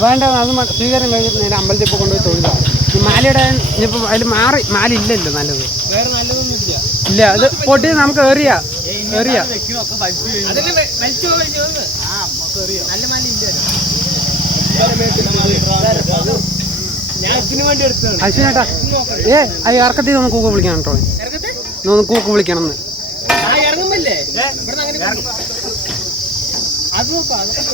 വേണ്ട അത് സ്വീകരണം കഴിഞ്ഞിട്ട് നേരെ അമ്പലത്തിൽ പോയി കൊണ്ടുപോയി തൊഴിലാണ് ഈ മാലയുടെ ഇനിയിപ്പോൾ അതിൽ മാറി മാല ഇല്ലല്ലോ നല്ലത്. ഇല്ല ഇല്ല അത് പൊട്ടി നമുക്ക് വേണ്ടി എടുത്തതാണ്. അശ്വിനേട്ടാ ഏ അത് ഇറക്കത്തിൽ ഒന്ന് കൂക്ക് വിളിക്കണം കേട്ടോ. ഒന്ന് കൂക്ക് വിളിക്കണം എന്ന്. ഇറങ്ങുമ്പല്ലേ അങ്ങനെ അത് നോക്കാം അതൊക്കെ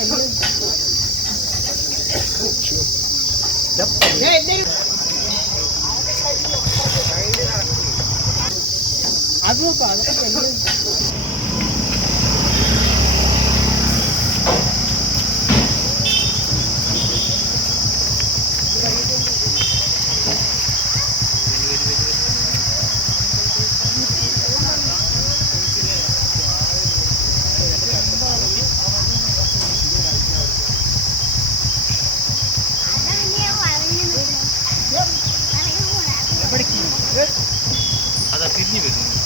വലിയ- ഏയ്, എന്നെ- അത് നോക്കാം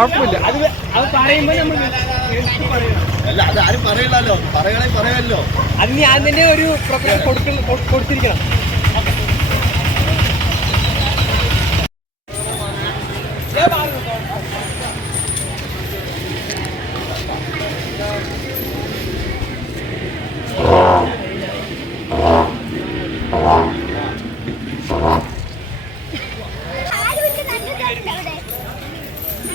കുഴപ്പമില്ല. അത് പറയുമ്പോ നമ്മൾ അല്ല അത് ആരും പറയില്ലല്ലോ. പറയണേ പറയല്ലോ. അത് ഞാൻ തന്നെ ഒരു കൊടുത്തിരിക്കണം. Oh.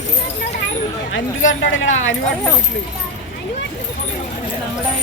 കൊടുത്തിരിക്കണം അൻപത് കണ്ടോടെ അനുവാട്ടിന്റെ വീട്ടിൽ? അനുവാദം